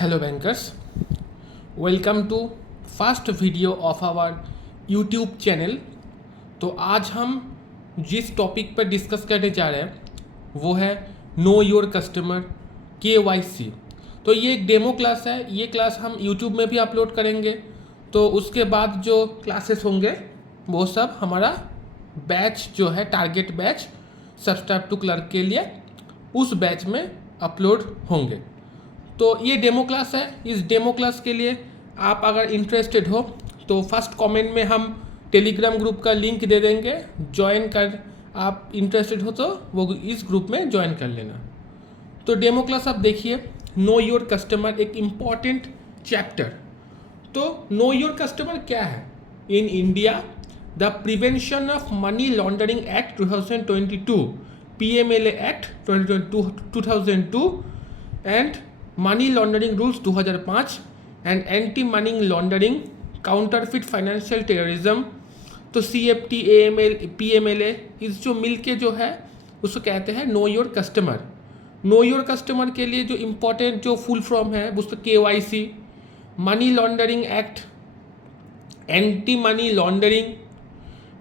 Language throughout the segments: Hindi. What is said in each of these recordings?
Hello bankers, welcome to first video of our YouTube channel. तो आज हम जिस टॉपिक पर डिस्कस करने जा रहे हैं वो है नो योर कस्टमर KYC। तो ये एक डेमो क्लास है। ये क्लास हम यूट्यूब में भी अपलोड करेंगे। तो उसके बाद जो क्लासेस होंगे वो सब हमारा बैच जो है target batch subscribe to clerk के लिए उस बैच में अपलोड होंगे। तो ये डेमो क्लास है। इस डेमो क्लास के लिए आप अगर इंटरेस्टेड हो तो फर्स्ट कमेंट में हम टेलीग्राम ग्रुप का लिंक दे देंगे। ज्वाइन कर, आप इंटरेस्टेड हो तो वो इस ग्रुप में ज्वाइन कर लेना। तो डेमो क्लास आप देखिए। नो योर कस्टमर एक इम्पॉर्टेंट चैप्टर। तो नो योर कस्टमर क्या है? In India the prevention of money laundering act 2022, PMLA act 2002 and money laundering rules 2005 and anti money laundering counterfeit financial terrorism. तो CFT, AML, PMLA इस जो मिल के जो है उसको कहते हैं know your customer. Know your customer के लिए जो इम्पोर्टेंट जो फुल फॉर्म है उसको KYC, money laundering act, anti money laundering,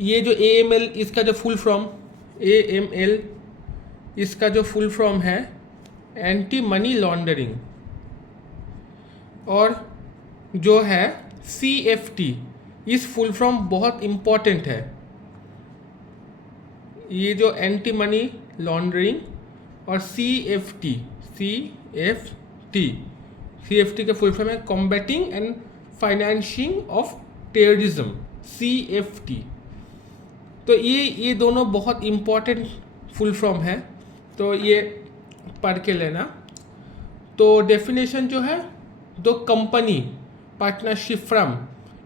ये जो AML इसका जो फुल फॉर्म AML इसका जो फुल फॉर्म है एंटी मनी लॉन्ड्रिंग, और जो है CFT इस फुल फॉर्म बहुत इम्पॉर्टेंट है। ये जो एंटी मनी लॉन्ड्रिंग और CFT के फुल फॉर्म है combating and financing of terrorism, CFT। तो ये दोनों बहुत इम्पॉर्टेंट फुल फॉर्म है, तो ये पढ़ के लेना। तो डेफिनेशन जो है, दो कंपनी, पार्टनरशिप फ्रॉम,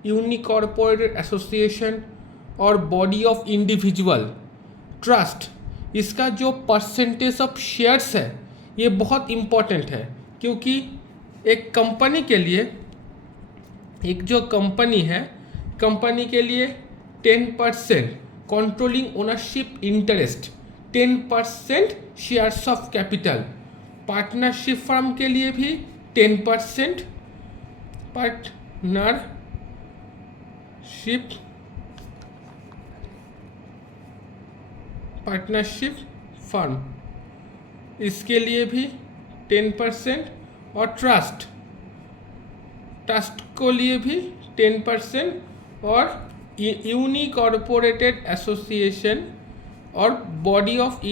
यूनिकॉर्पोरेटेड एसोसिएशन और बॉडी ऑफ इंडिविजुअल, ट्रस्ट, इसका जो परसेंटेज ऑफ शेयर्स है ये बहुत इम्पॉर्टेंट है। क्योंकि एक कंपनी के लिए, एक जो कंपनी है, कंपनी के लिए 10% controlling ownership interest, 10% shares of capital. Partnership firm के लिए भी 10% पार्टनरशिप फर्म, इसके लिए भी 10%, और ट्रस्ट को लिए भी 10%, और यूनिकॉर्पोरेटेड एसोसिएशन और बॉडी ऑफ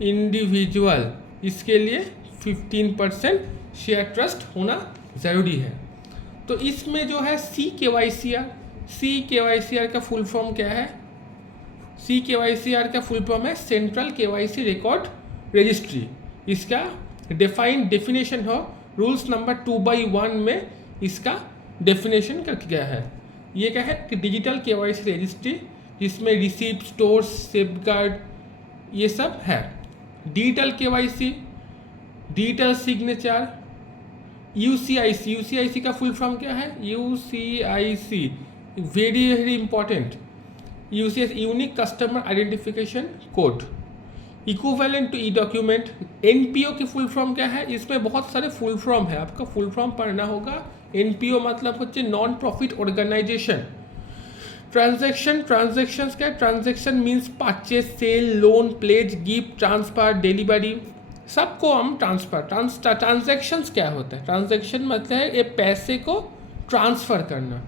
इंडिविजुअल इसके लिए 15% शेयर ट्रस्ट होना ज़रूरी है। तो इसमें जो है CKYCR का फुल फॉर्म क्या है? CKYCR का फुल फॉर्म है सेंट्रल KYC रिकॉर्ड रजिस्ट्री। इसका डेफिनेशन हो रूल्स नंबर 2/1 में इसका डेफिनेशन कर गया है। ये क्या है कि डिजिटल KYC रजिस्ट्री जिसमें रिसीप्ट, स्टोर्स, सेफगार्ड ये सब है। Digital KYC, digital signature, UCIC का फुल फॉर्म क्या है? UCIC very very important. UCIC unique customer identification code, equivalent to document. NPO की फुल फॉर्म क्या है? इसमें बहुत सारे फुल फॉर्म है, आपका फुल फॉर्म पढ़ना होगा। NPO मतलब होচ্ছে नॉन प्रॉफिट ऑर्गेनाइजेशन। ट्रांजैक्शंस क्या है? Transaction means purchase, sale, loan, pledge, gift, transfer, delivery, सबको हम ट्रांजैक्शंस क्या होता है? ट्रांजैक्शन मतलब है ये पैसे को ट्रांसफ़र करना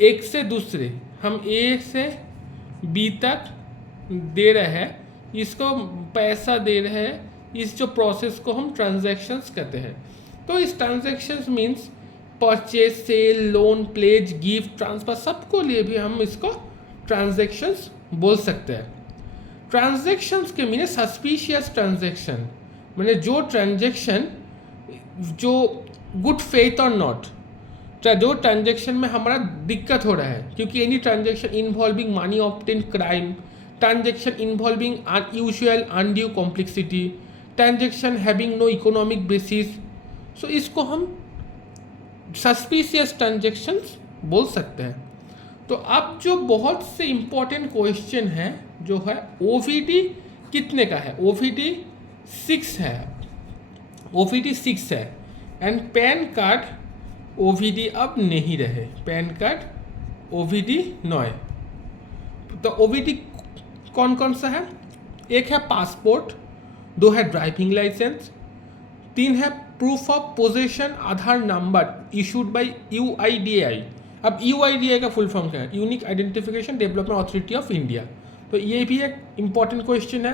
एक से दूसरे। हम A से B तक दे रहे हैं, इसको पैसा दे रहे हैं, इस जो प्रोसेस को हम ट्रांजैक्शंस कहते हैं। तो इस transactions means purchase, sale, loan, pledge, gift, transfer, सबको लिए भी हम इसको ट्रांजैक्शंस बोल सकते हैं। ट्रांजैक्शंस के मीन सस्पिशियस ट्रांजैक्शन, मैंने जो ट्रांजैक्शन जो गुड फेथ और नॉट, जो ट्रांजैक्शन में हमारा दिक्कत हो रहा है, क्योंकि any transaction involving money obtain crime, transaction involving unusual undue complexity, transaction having no economic basis, so इसको हम सस्पिशियस ट्रांजैक्शंस बोल सकते हैं। तो अब जो बहुत से इम्पोर्टेंट क्वेश्चन है जो है OVD कितने का है? OVD 6 है। OVD 6 है एंड पैन कार्ड OVD अब नहीं रहे, पैन कार्ड OVD 9 है। तो OVD कौन कौन सा है? एक है पासपोर्ट, 2 है ड्राइविंग लाइसेंस, 3 है proof of possession Aadhaar number issued by UIDAI। अब UIDAI का फुल फॉर्म क्या है? Unique identification development authority of India. तो ये भी एक इम्पॉर्टेंट क्वेश्चन है।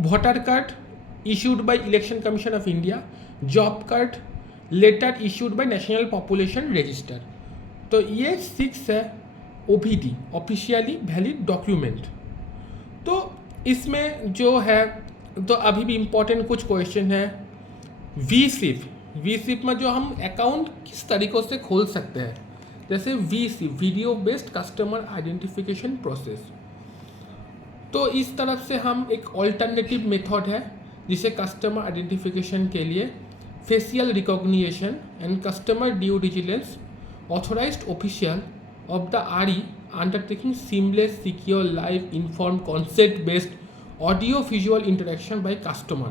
Voter card issued by election commission of India, job card letter issued by national population register. तो ये 6 है OVD, ऑफिशियली वैलिड डॉक्यूमेंट। तो इसमें जो है तो अभी भी इम्पोर्टेंट कुछ क्वेश्चन है। VSIP में जो हम अकाउंट किस तरीक़ों से खोल सकते हैं, जैसे VSIP video based customer identification process. तो इस तरफ से हम एक ऑल्टरनेटिव मेथड है जिसे कस्टमर आइडेंटिफिकेशन के लिए facial recognition and customer due diligence authorised official of the RE undertaking seamless, secure, live, informed, consent-based audio visual interaction by customer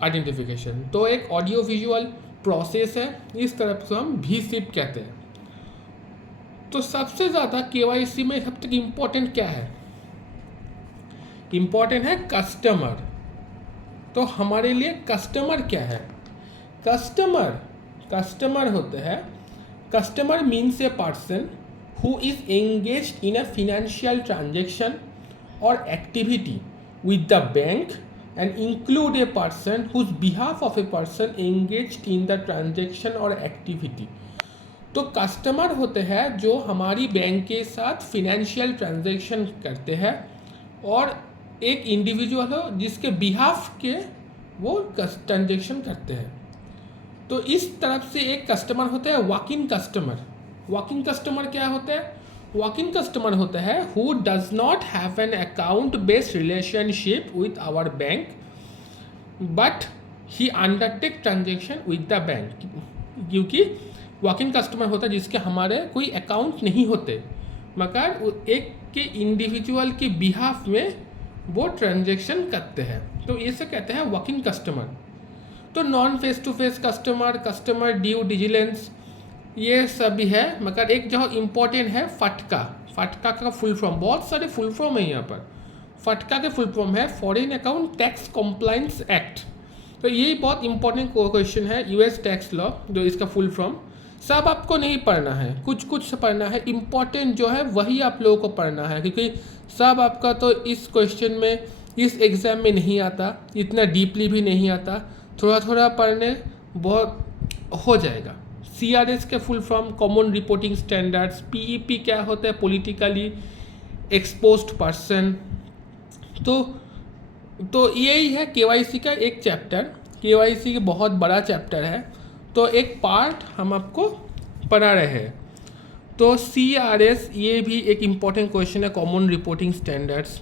identification। तो एक ऑडियो विजुअल प्रोसेस है, इस तरफ से हम VSIP कहते हैं। तो सबसे ज़्यादा KYC में अब तक इम्पोर्टेंट क्या है? इम्पोर्टेंट है कस्टमर। तो हमारे लिए कस्टमर क्या है? कस्टमर होते हैं, customer means a person who is engaged in a financial transaction or activity with the bank and include a person whose behalf of a person engaged in the transaction or activity। तो कस्टमर होते हैं जो हमारी बैंक के साथ फिनेंशियल ट्रांजैक्शन करते हैं और एक इंडिविजुअल हो जिसके बिहाफ के वो ट्रांजैक्शन करते हैं। तो इस तरफ से एक कस्टमर होता है walk in customer. Walking customer क्या होता है? वॉकिंग कस्टमर होता है who does not have an account based relationship with our bank but he undertake transaction with the bank. क्योंकि वॉकिंग कस्टमर होता है जिसके हमारे कोई अकाउंट नहीं होते मगर एक के इंडिविजुअल के बिहाफ में वो ट्रांजेक्शन करते हैं, तो इसे कहते हैं वॉकिंग कस्टमर। तो non face to face customer, customer due diligence, ये सभी है। मगर एक जो इम्पोर्टेंट है फटका का फुल फॉर्म, बहुत सारे फुल फॉर्म है यहाँ पर। फटका के फुल फॉर्म है foreign account tax compliance act. तो ये बहुत इंपॉर्टेंट क्वेश्चन है, US टैक्स लॉ जो इसका फुल फॉर्म। सब आपको नहीं पढ़ना है, कुछ पढ़ना है, इम्पॉर्टेंट जो है वही आप लोगों को पढ़ना है, क्योंकि सब आपका तो इस क्वेश्चन में इस एग्ज़ाम में नहीं आता, इतना डीपली भी नहीं आता, थोड़ा पढ़ने बहुत हो जाएगा। CRS के full form common reporting standards. PEP क्या होता है? Politically exposed person. तो यही है KYC का एक चैप्टर। KYC का बहुत बड़ा चैप्टर है, तो एक पार्ट हम आपको पढ़ा रहे हैं। तो CRS ये भी एक इम्पॉर्टेंट क्वेश्चन है, कॉमन रिपोर्टिंग स्टैंडर्ड्स।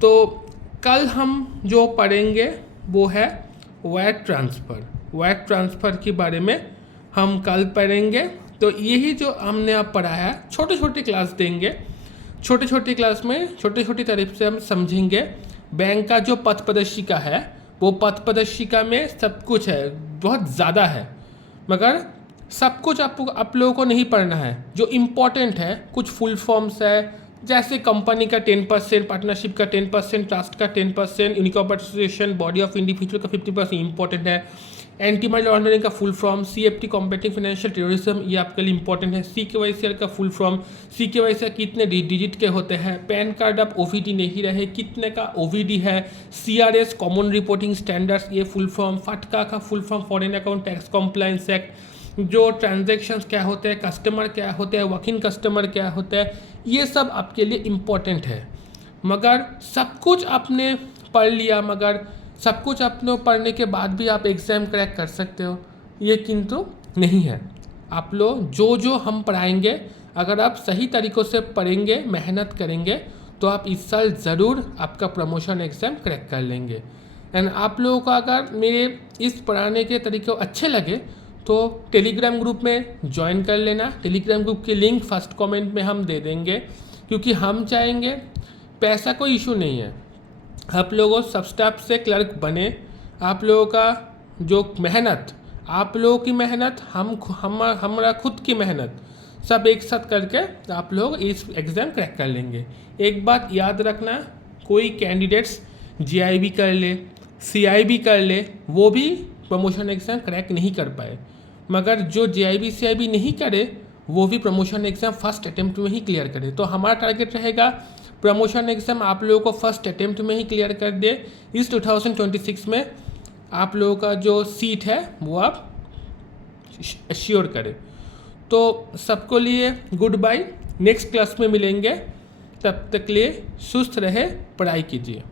तो कल हम जो पढ़ेंगे वो है वायर ट्रांसफ़र के बारे में हम कल पढ़ेंगे। तो यही जो हमने अब पढ़ाया छोटे क्लास देंगे, छोटी क्लास में छोटी तरीके से हम समझेंगे। बैंक का जो पथ प्रदर्शिका है वो पथ प्रदर्शिका में सब कुछ है, बहुत ज़्यादा है, मगर सब कुछ आप लोगों को नहीं पढ़ना है। जो इम्पोर्टेंट है कुछ फुल फॉर्म्स है, जैसे कंपनी का 10%, पार्टनरशिप का 10%, ट्रस्ट का 10%, इनकॉर्पोरेशन बॉडी ऑफ इंडिविजुअल का 50% इंपॉर्टेंट है। एंटी मनी लॉन्ड्रिंग का full form, CFT combating financial terrorism, ये आपके लिए इंपॉर्टेंट है। CKYC का फुल फॉर्म, CKYC कितने डिजिट के होते हैं, पैन कार्ड अब OVD नहीं रहे कितने का OVD है, CRS कॉमन रिपोर्टिंग स्टैंडर्ड्स ये फुल फॉर्म, फटका का full form foreign account tax compliance act, जो ट्रांजैक्शंस क्या होते हैं, कस्टमर क्या होते हैं, वॉकिंग कस्टमर क्या होता है, ये सब आपके लिए इम्पोर्टेंट है। मगर सब कुछ आपने पढ़ लिया, मगर सब कुछ आपने पढ़ने के बाद भी आप एग्ज़ाम क्रैक कर सकते हो, ये किंतु नहीं है। आप लोग जो हम पढ़ाएंगे अगर आप सही तरीक़ों से पढ़ेंगे, मेहनत करेंगे, तो आप इस साल ज़रूर आपका प्रमोशन एग्ज़ाम क्रैक कर लेंगे। एंड आप लोगों को अगर मेरे इस पढ़ाने के तरीके अच्छे लगे तो टेलीग्राम ग्रुप में ज्वाइन कर लेना। टेलीग्राम ग्रुप की लिंक फर्स्ट कमेंट में हम दे देंगे, क्योंकि हम चाहेंगे, पैसा कोई इशू नहीं है, आप लोगों सब स्टाफ से क्लर्क बने, आप लोगों का जो मेहनत, आप लोगों की मेहनत, हमारा खुद की मेहनत, सब एक साथ करके आप लोग इस एग्ज़ाम क्रैक कर लेंगे। एक बात याद रखना, कोई कैंडिडेट्स जीआईबी कर ले, सीआईबी कर ले, वो भी प्रमोशन एग्ज़ाम क्रैक नहीं कर पाए, मगर जो जीआईबी सीआईबी नहीं करे वो भी प्रमोशन एग्ज़ाम फर्स्ट अटेम्प्ट में ही क्लियर करे। तो हमारा टारगेट रहेगा प्रमोशन एग्ज़ाम आप लोगों को फर्स्ट अटेम्प्ट में ही क्लियर कर दे। इस 2026 में आप लोगों का जो सीट है वो आप श्योर करें। तो सबको लिए गुड बाय, नेक्स्ट क्लास में मिलेंगे, तब तक लिए सुस्त रहे, पढ़ाई कीजिए।